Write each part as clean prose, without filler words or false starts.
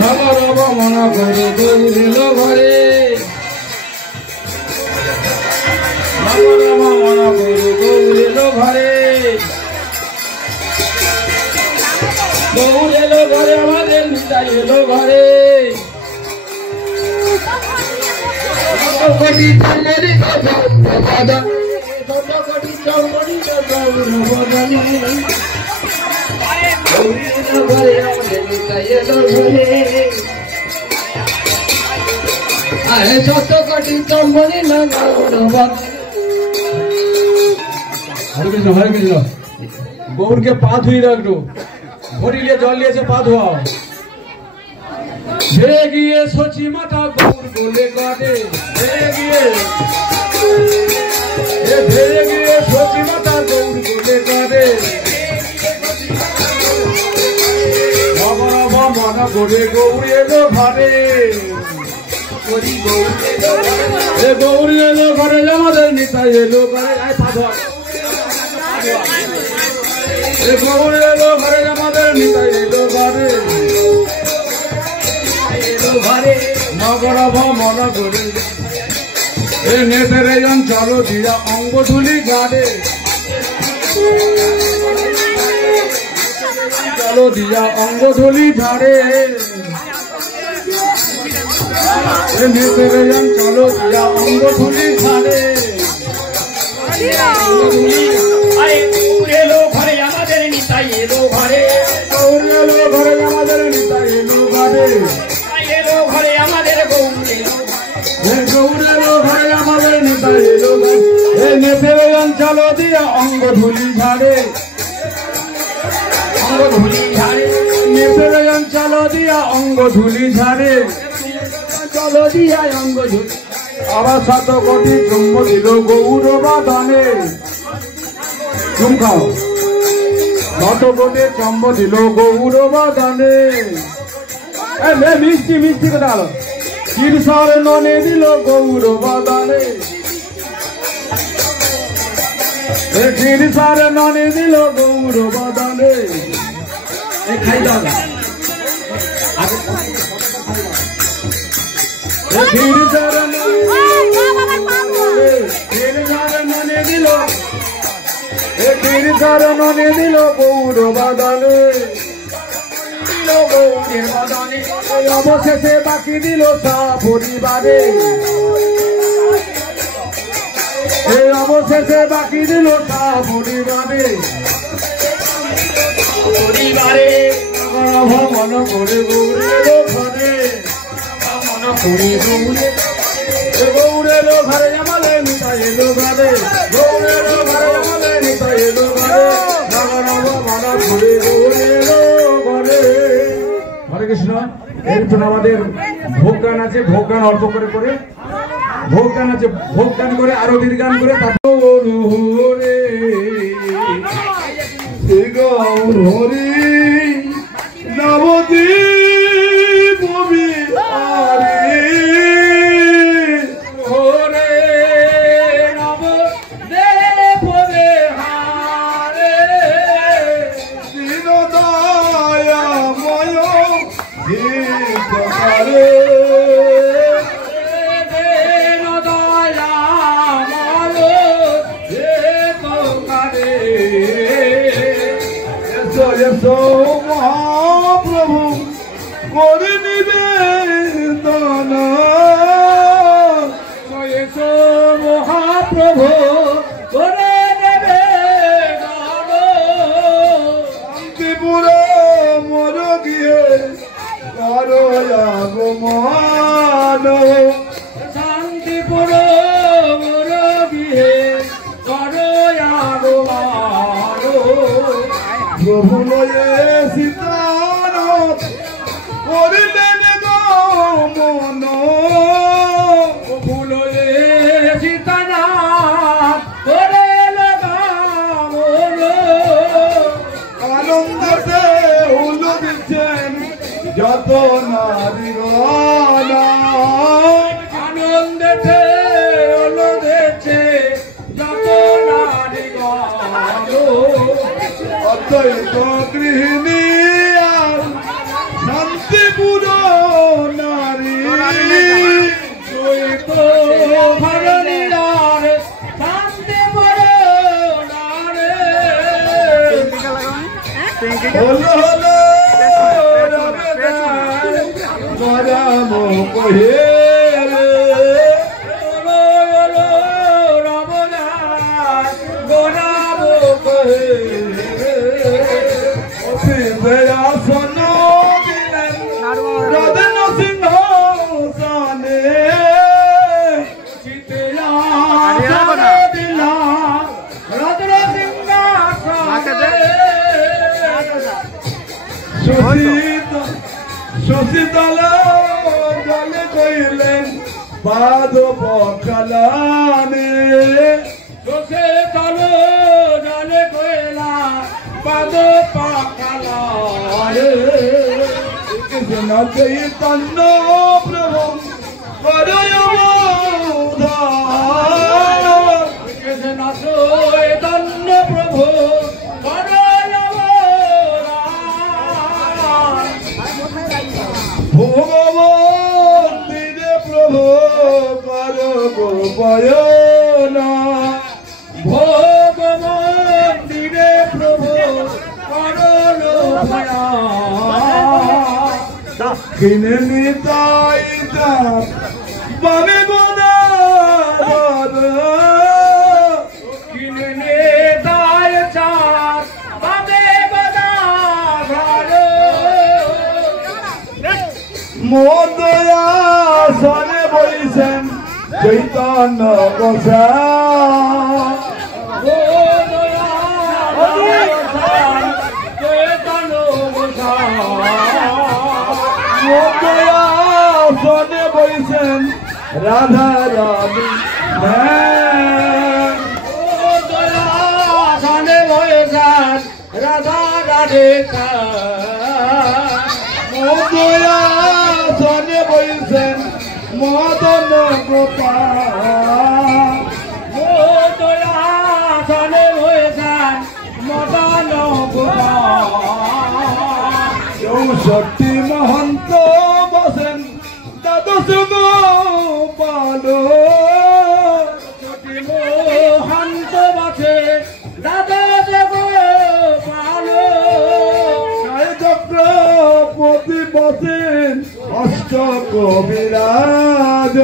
নগর মন করে দৌড়িল ঘরে নগর মন করে দৌড়িল ঘরে দৌড়েল ঘরে আমাদের নিতাই এলো ঘরে কোটি চমরি কোটি চমরি ঘরে আমাদের নিতাই এলো ঘরে আরে শত কোটি চমরি হরে কৃষ্ণ গৌরকে পা ধুই রাখলো ঘড়ি লিয়ে জল লিয়েছে পা ধোয়াও ছেড়ে গিয়ে সচি মাতা গৌর বলে কাটে ছেড়ে গিয়ে সচি মাতা গৌর বলে কাটে মন করে গৌর এলো ঘরে গৌর এলো ঘরে আমাদের নিতাই এলো ঘরে পা ধোয়া গৌর এলো ঘরে আমাদের নিতাই এলো ঘরে নগর মন করে নেতারে জন চলো দিয়া অঙ্গ ধুলি ঘাড়ে চলো দিয়া অঙ্গ ধুলি ঝাড়ে নেতারে জন চলো দিয়া অঙ্গ ধুলি ঝাড়ে এলো ঘরে আমাদের নিতাই এলো ঘরে এলো ঘরে আমাদের নিতাই এলো ঘরে এলো ঘরে আমাদের গৌর এলো ঘরে আমাদের নিতাই এলো নেতারে অঞ্চল দিয়া অঙ্গ ধুলি ঝাড়ে অঙ্গ ধুলি ঝাড়ে নেতারে অঞ্চল দিয়া অঙ্গ ধুলি ঝাড়ে চলো দিয়া অঙ্গ ধুলি আবার 7 কোটি চুম্ব দিল গৌর বাদানে চুম খাও 7 কোটি চম্ব দিল গৌর বাদানে মিষ্টি মিষ্টি কথা হলো চিরসার ননে দিল গৌর বাদানে চিরসার ননে দিল গৌর বাদানে খাই দাও চিরসার ননে দিল চিরসার ননে দিল গৌর বাদানে অবশেষে বাকি দিল পরিবারে অবশেষে বাকি দিল পরিবারে পরিবারে মন করে গৌরেলো ঘরে মন করে গৌরেলো ঘরে আমাদের নিতাই এলো ঘরে গৌরেলো ঘরে আমাদের নিতাই এলো ঘরে মন করে গৌরেলো ঘরে। হরে কৃষ্ণ। এরপর আমাদের ভোগ গান আছে, ভোগ গান অল্প করে করে ভোগ গান আছে, ভোগ গান করে আরো গান করে হরি নবদ্বীপ মহাপ্রভু করে নিবেদন মহাপ্রভু করে নেবে শান্তিপুর মর গিয়ে করো আগমন শান্তিপুর মর গিয়ে করো আগমন প্রভু লয়ে সীতার করিলেন গমন প্রভু লয়ে সীতার করিল গমন আনন্দতে উল দিচ্ছেন যত নারীগণ আনন্দতে উল দিচ্ছে যত নারীগণ অদ্বৈত গৃহিণী আর শান্তিপুর হলো হলো গরাম কহে শশীতল জলে কইলেন পাদ পখালানে শশীতল জলে কইলা পাদ পখালানে কৃষ্ণ চৈতন্য প্রভু করয় উদ্ধার কৃষ্ণ চৈতন্য প্রভু ভগবান দিনে প্রভু কর গোপয়না ভগবান দিনে প্রভু কর কিনে নিতাই বাবে গোনা কিনে নিতাই বাবে গোনা মোদয়া সনে বইছেন চৈতন্য গোসা মোদয়া সনে বইছেন রাধা রানী মোদয়া সনে বইছেন রাধা রানী মোদয়া সনে বইছেন মদন গোপাল মোদয়া সনে বইছেন মদন গোপাল 64 মহন্ত বসেন দ্বাদশ গোপাল 64 মহন্ত বসে দ্বাদশ গোপাল চক্রপতি বসেন অষ্ট কবিরাজ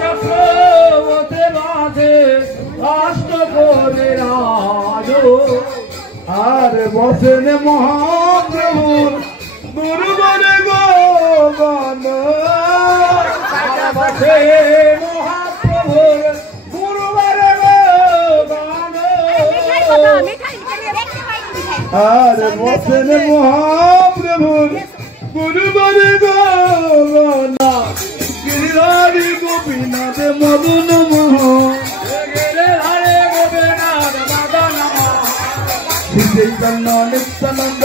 চক্রবর্তী বসেন অষ্ট কবিরাজ আর বসেন মহাপ্রভুর গুরুবরে গোগন বসে মহাপ্রভুর গুরুবরে গোগন আর বসেন মহাপ্রভুর গুরুবরে গোগনা গিরিধারী গোপীনাথ মদন মোহন গিরিধারী গোপীনাথ মদন মোহন শ্রী চৈতন্য নিত্যানন্দ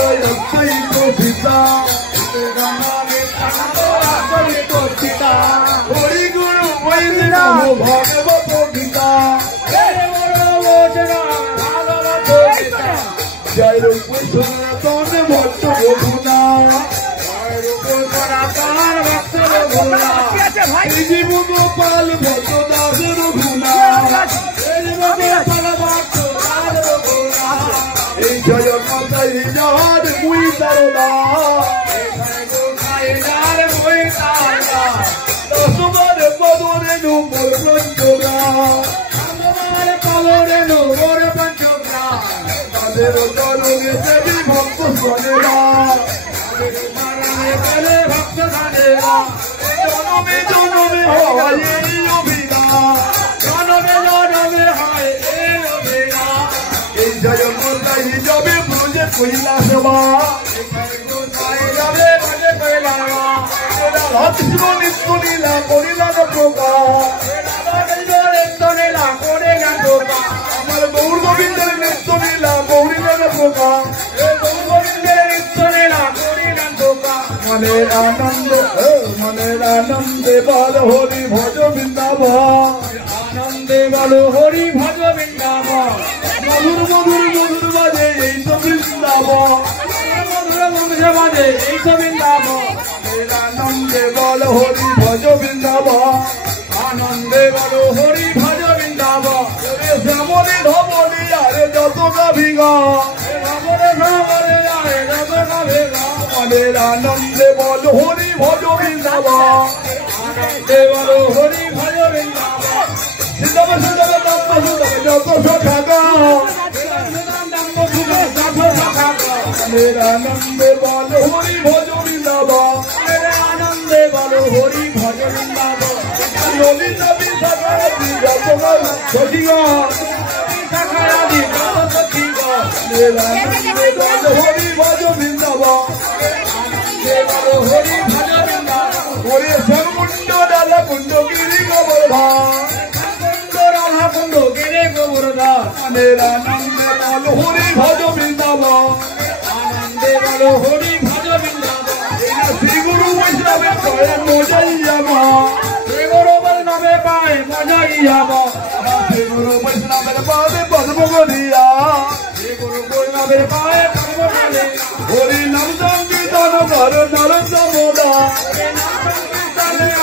অদ্বৈত সীতা হরি গুরু বৈষ্ণব ভগবত গীতা জয় রূপ সনাতন ভক্ত রঘুনা জীব গোপাল ভক্ত দাস রঘুনা এই জয় মাতাই যার মুই তারদা দশবার পদরে নম্বর পঞ্চগ্রা পদরে নম্বর পঞ্চগ্রা তাদের চরণে দেবী ভক্ত শোনেরা ভক্ত শোনেরা জনমে জনমে হয় এই অভিনা জনমে জনমে হয় এই অভিনা এই জয় মাতাই যাবে ব্রজে কৈলাসবা যাবে ব্রজে কৈলাসবা কৃষ্ণ নিত্য লীলা করিলাম প্রকাশ আমার গৌর গোবিন্দের নিত্য লীলা গৌরীলাম প্রকাশ মনের আনন্দে বল হরি ভজ বৃন্দাবন আনন্দে বল হরি ভজ বৃন্দাবন মধুর মধুর মধুর বাজে এই তো বৃন্দাবন মধুর মধুর বাজে এই তো বৃন্দাবন আনন্দে বল হরি ভজ বৃন্দাবন আনন্দে বল হরি ভজ বৃন্দাবন শ্যামলি ধবলি আরে যত গাভিগা প্রাণের আনন্দে বল হরি ভজ বৃন্দাবন আনন্দে বল হরি ভজ বৃন্দাবন সিদ্ধব সুন্দর নাম সুন্দর যত সখাগা প্রাণের আনন্দে বল হরি ভজ বৃন্দাবন আনন্দে বল হরি ভজ বৃন্দাবন ললিতা বিশাখা দিগত সখিগণ হরি ভজ বৃন্দাবন হরি ভজ বৃন্দাবন সর্বকুণ্ড ডালা কুণ্ড গিরি গোবর্ধন রাধা কুণ্ড গিরে গোবর্ধন আনন্দে বল হরি ভজ বৃন্দাবন আনন্দে বল হরি ভজ বৃন্দাবন শ্রী গুরু বৈষ্ণবের কয়ে মজাইয়ামা শ্রী গুরু বৈষ্ণবে পায় মজাইয়ামা শ্রী গুরু বৈষ্ণবের পাবে পদ্ম করিয়া শ্রী গুরু বৈষ্ণবের পায়ে পদ্ম করিয়া হরি নাম সংকীর্তন কর নরস মোদা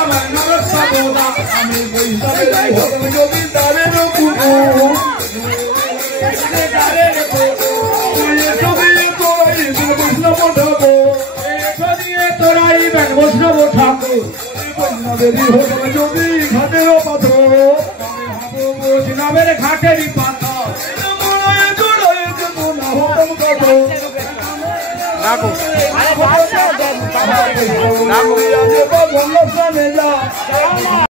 আমার নরস মোদা আমি বৈষ্ণবের হরণ যদি তারের কুকুর বৈষ্ণব ঠাকুর বৈষ্ণবেরই হরণ যদি ঘাটের পাথর বৈষ্ণবের ঘাটেরই পাথর রাখো